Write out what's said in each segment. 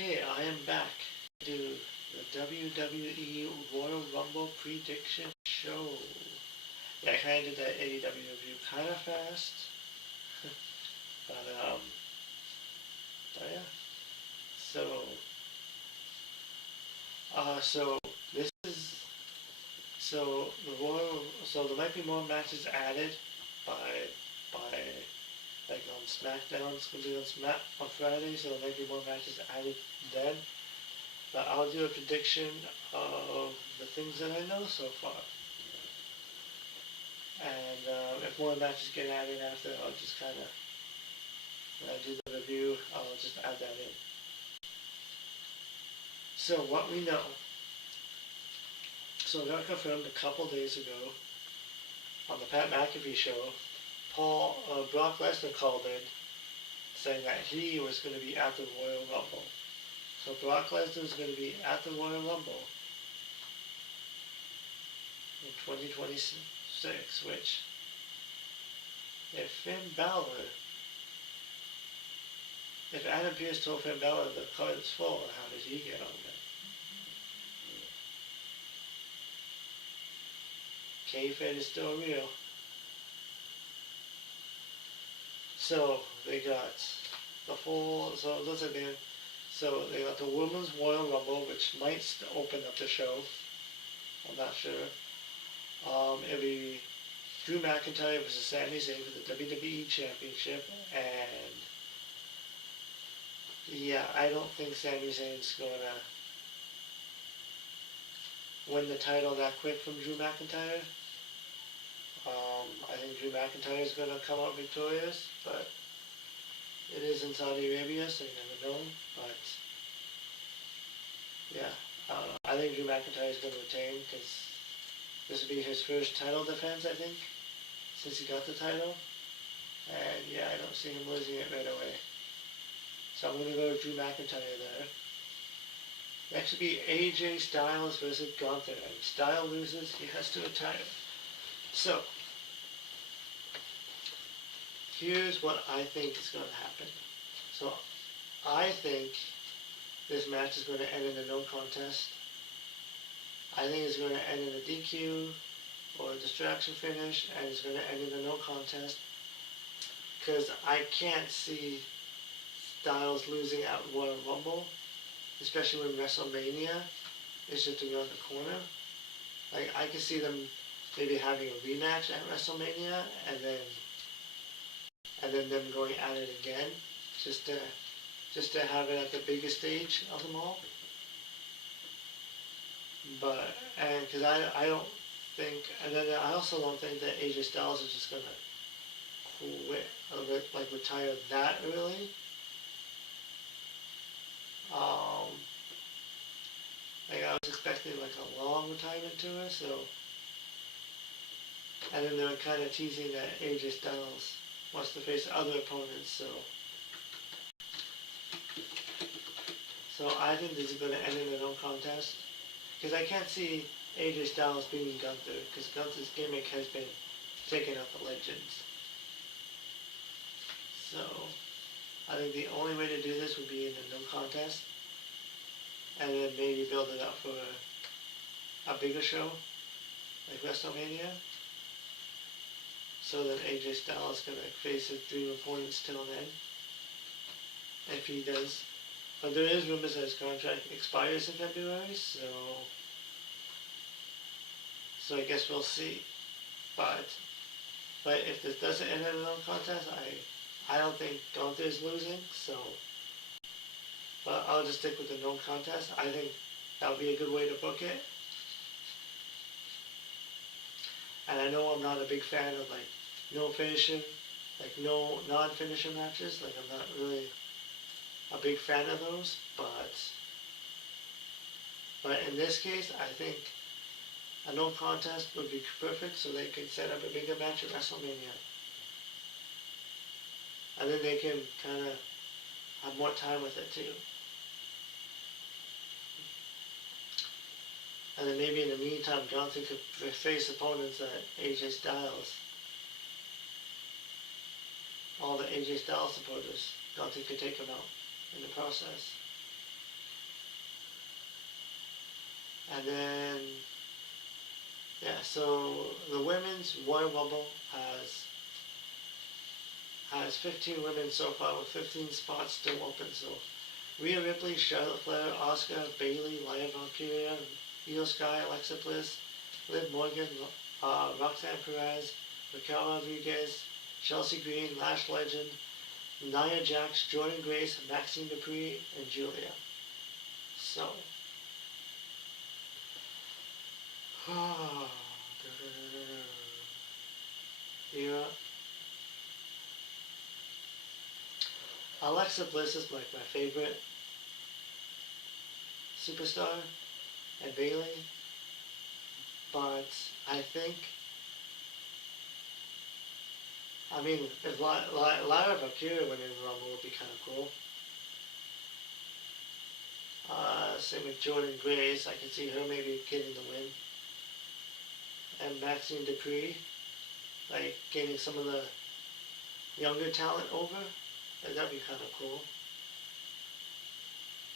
Okay, I am back to the WWE Royal Rumble prediction show. Yeah, I kind of did that AEW review kind of fast, but yeah. So, so this is the Royal. So there might be more matches added by like on SmackDown. It's gonna be on Friday, so there might be more matches added then. But I'll do a prediction of the things that I know so far. And if more matches get added after, I'll just kind of, when I do the review, I'll just add that in. So what we know. So got confirmed a couple days ago on the Pat McAfee show. Brock Lesnar called in saying that he was going to be at the Royal Rumble. So Brock Lesnar is going to be at the Royal Rumble in 2026, which if Adam Pearce told Finn Balor the card is full, how does he get on that? Kayfabe is still real. So they got the full. So those are there. So they got the Women's Royal Rumble, which might open up the show. I'm not sure. It'll be Drew McIntyre versus Sami Zayn for the WWE Championship, and yeah, I don't think Sami Zayn's gonna win the title that quick from Drew McIntyre. I think Drew McIntyre is gonna come out victorious, but it is in Saudi Arabia, so you never know. But yeah, I think Drew McIntyre is gonna retain because this will be his first title defense, I think, since he got the title. And yeah, I don't see him losing it right away. So I'm going to go with Drew McIntyre there. Next will be AJ Styles versus Gunther. And if Styles loses, he has to retire. So, here's what I think is going to happen. So, I think this match is going to end in a no contest. I think it's going to end in a DQ or a distraction finish, and it's going to end in a no contest. Because I can't see Styles losing at Royal Rumble, especially when WrestleMania is just around the corner. Like, I can see them maybe having a rematch at WrestleMania, and then them going at it again, just to have it at the biggest stage of them all. But because I don't think, and then I also don't think that AJ Styles is just gonna quit or like retire that early. Like I was expecting like a long retirement tour, so, and then they were kind of teasing that AJ Styles wants to face other opponents, so I think this is going to end in a no contest, because I can't see AJ Styles beating Gunther, because Gunther's gimmick has been taking out the legends. So I think the only way to do this would be in a no contest, and then maybe build it up for a bigger show, like WrestleMania, so that AJ Styles can face his dream opponents till then, if he does. But there is rumors that his contract expires in February, so I guess we'll see. But if this doesn't end in a no contest, I don't think Gunther's losing, so. But I'll just stick with the no contest. I think that would be a good way to book it. And I know I'm not a big fan of like no finishing, like no non-finisher matches. Like I'm not really a big fan of those. But in this case, I think a no contest would be perfect, so they can set up a bigger match at WrestleMania. And then they can kind of have more time with it too. And then maybe in the meantime, Gunther could face opponents at AJ Styles. All the AJ Styles supporters, Gunther could take them out in the process. And then, yeah, so the women's Royal Rumble has 15 women so far, with 15 spots still open. So Rhea Ripley, Charlotte Flair, Asuka, Bayley, Nia Valkyria, Io Sky, Alexa Bliss, Liv Morgan, Roxanne Perez, Raquel Rodriguez, Chelsea Green, Lash Legend, Nia Jax, Jordan Grace, Maxine Dupree, and Julia. So, yeah, Alexa Bliss is like my favorite superstar, and Bayley, but I think, I mean, if Lyra Valkyria winning the Rumble would be kind of cool. Same with Jordan Grace, I can see her maybe getting the win. And Maxine Dupree, like getting some of the younger talent over, like, that'd be kind of cool.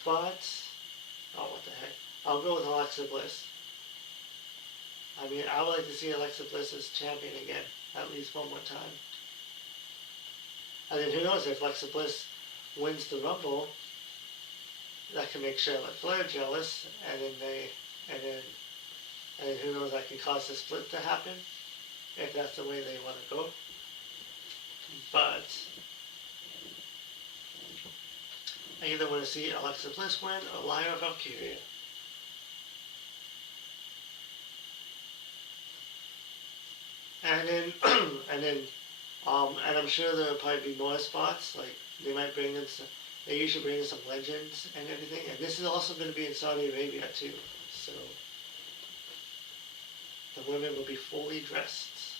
But, oh, what the heck, I'll go with Alexa Bliss. I mean, I would like to see Alexa Bliss as champion again, at least one more time. And then who knows, if Alexa Bliss wins the Rumble, that can make Charlotte Flair jealous, and then who knows, that can cause the split to happen, if that's the way they want to go. But I either want to see Alexa Bliss win or Lyra Valkyria. And then, and I'm sure there'll probably be more spots. Like they might bring in some. They usually bring in some legends and everything. And this is also going to be in Saudi Arabia too. So the women will be fully dressed.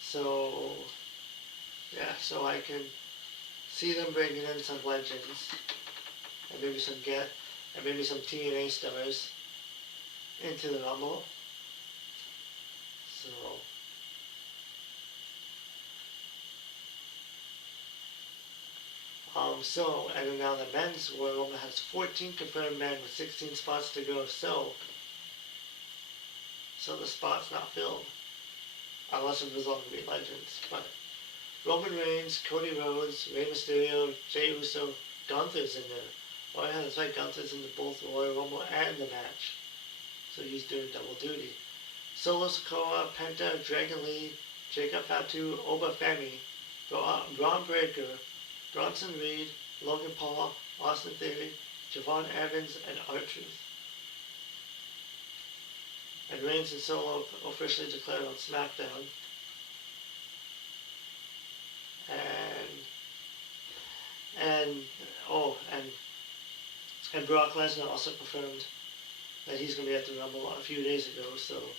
So yeah, so I can see them bringing in some legends and maybe some TNA stars into the Rumble. And then now the men's Royal Rumble has 14 confirmed men with 16 spots to go. So the spot's not filled, unless it was all going to be legends. But Roman Reigns, Cody Rhodes, Rey Mysterio, Jey Uso, Gunther's in there. Oh yeah, that's right, Gunther's in both the Royal Rumble and the match. So he's doing double duty. Solo Sikoa, Penta, Dragon Lee, Jacob Fatu, Oba Femi, Braun Breaker, Bronson Reed, Logan Paul, Austin Theory, Javon Evans, and R-Truth. And Reigns and Solo officially declared on SmackDown. And Brock Lesnar also confirmed that he's going to be at the Rumble a few days ago. So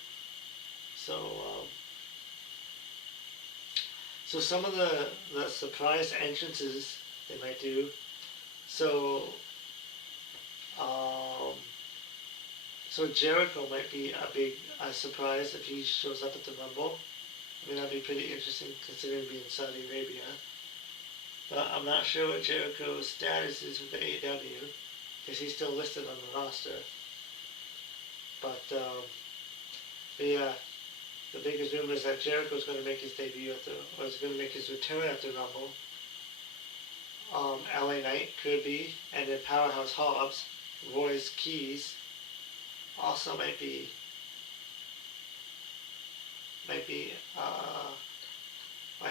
some of the surprise entrances they might do. So Jericho might be a big surprise if he shows up at the Rumble. I mean, that'd be pretty interesting considering being in Saudi Arabia. But I'm not sure what Jericho's status is with the AEW, because he's still listed on the roster. But the biggest rumor is that Jericho's going to make his debut is going to make his return at the Rumble. LA Knight could be, and then Powerhouse Hobbs, Royce Keys, also might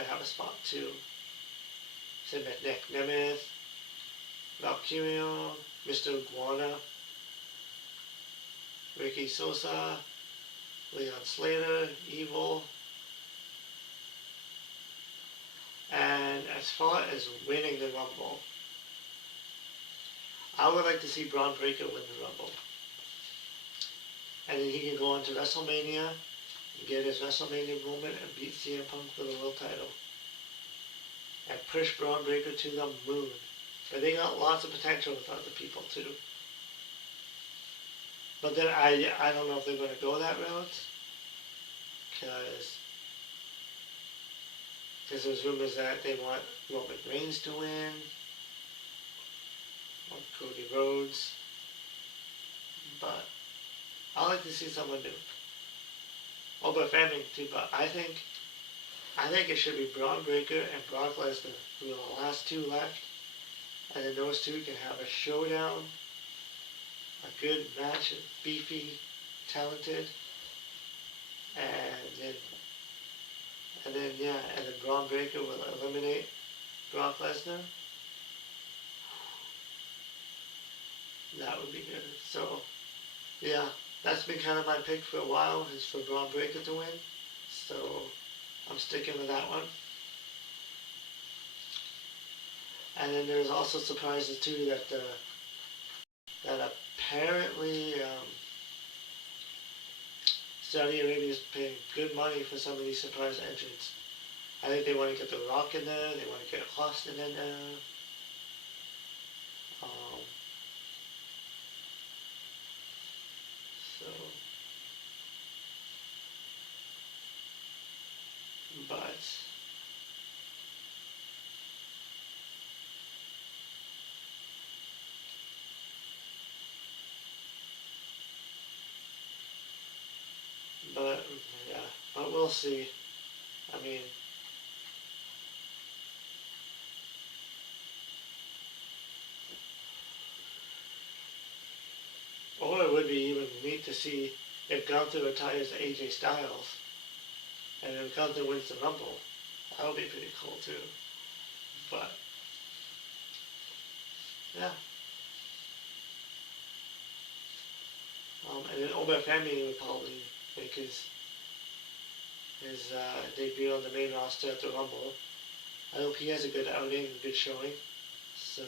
have a spot too. Same with Nick Nemeth, Valkyrio, Mr. Iguana, Ricky Sosa, Leon Slater, Evil. And as far as winning the Rumble, I would like to see Braun Breaker win the Rumble. And then he can go on to WrestleMania and get his WrestleMania moment and beat CM Punk for the world title. And push Braun Breaker to the moon. But they got lots of potential with other people too. But then I don't know if they're going to go that route. Because there's rumors that they want Roman Reigns to win. Or Cody Rhodes. But I like to see someone new. Oh, but family too. But I think it should be Braun Breaker and Brock Lesnar who are the last two left, and then those two can have a showdown, a good match, beefy, talented, and then and then Braun Breaker will eliminate Brock Lesnar. That would be good. So yeah, that's been kind of my pick for a while, is for Braun Breaker to win. So I'm sticking with that one. And then there's also surprises too that apparently Saudi Arabia is paying good money for some of these surprise entrants. I think they want to get The Rock in there. They want to get Austin in there. Um, so, but but yeah, but we'll see. I mean, or it would be even neat to see if Gunther retires AJ Styles and then Gunther wins the Rumble. That would be pretty cool too. But yeah, and then Omar Family would probably make his debut on the main roster at the Rumble. I hope he has a good outing and a good showing. So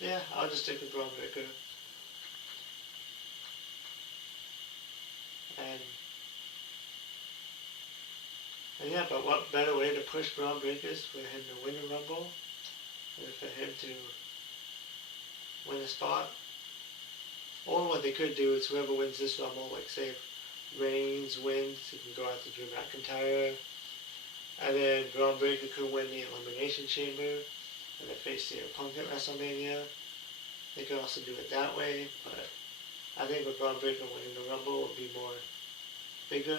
yeah, I'll just stick with Braun Breaker. And yeah, but what better way to push Braun Breakers for him to win the Rumble than for him to win a spot? Or what they could do is whoever wins this Rumble, like say if Reigns wins, he can go after Drew McIntyre. And then Braun Breaker could win the Elimination Chamber and then face CM Punk at WrestleMania. They could also do it that way, but I think with Braun Breaker winning the Rumble would be more bigger.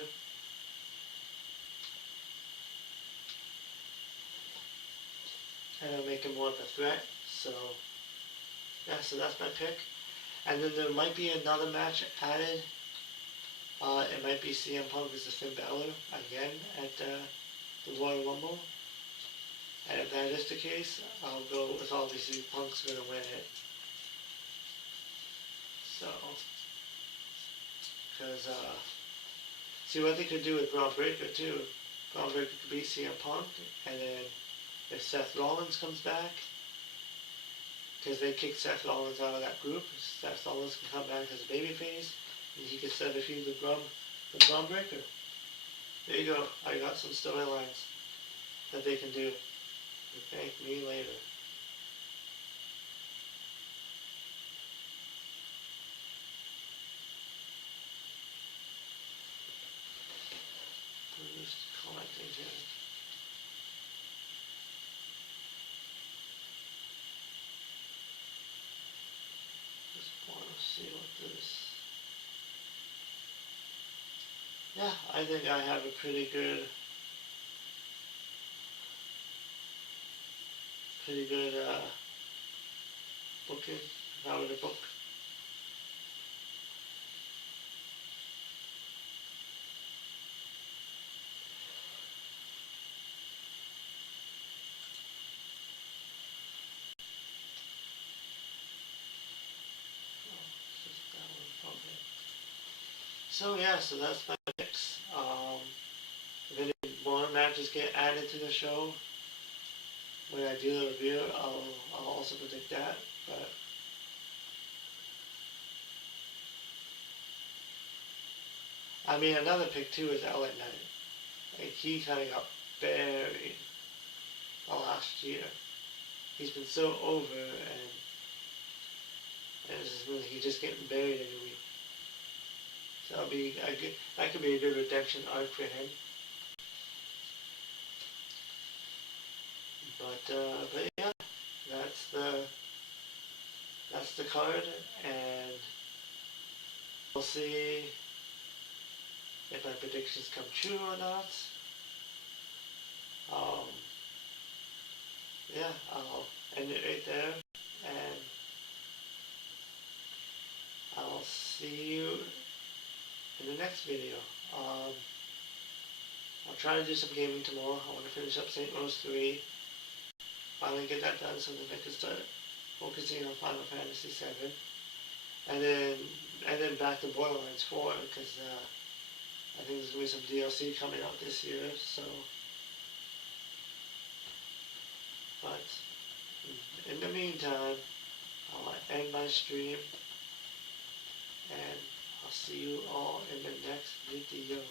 And it'll make him more of a threat. So yeah, so that's my pick. And then there might be another match added. It might be CM Punk versus Finn Balor again at the Royal Rumble. And if that is the case, I'll go with obviously Punk's going to win it. So, because see what they could do with Braun Breaker too. Braun Breaker could beat CM Punk, and then if Seth Rollins comes back, because they kicked Seth Rollins out of that group, Seth Rollins can come back as a babyface, and he can set a feud with Braun Breaker. There you go. I got some storylines that they can do. And thank me later. I'm just collecting here. Just want to see what this. Yeah, I think I have a pretty good booking. If I were to book. Okay. So yeah, so that's my picks. If any more matches get added to the show, when I do the review, I'll also predict that. But I mean, another pick too is LA Knight. Like he kind of got buried the last year. He's been so over, and it's just really, he's just getting buried every week. So that could be a good redemption arc for him. But yeah, that's the that's the card, and we'll see if my predictions come true or not. Yeah, I'll end it right there, and I'll see you in the next video. I'll try to do some gaming tomorrow. I want to finish up St. Rose 3. Finally get that done so that I can start focusing on Final Fantasy 7. And then back to Borderlands 4 because I think there's going to be some DLC coming out this year. So, but in the meantime, I'll end my stream and I'll see you all in the next video.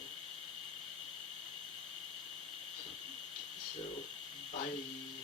So, bye.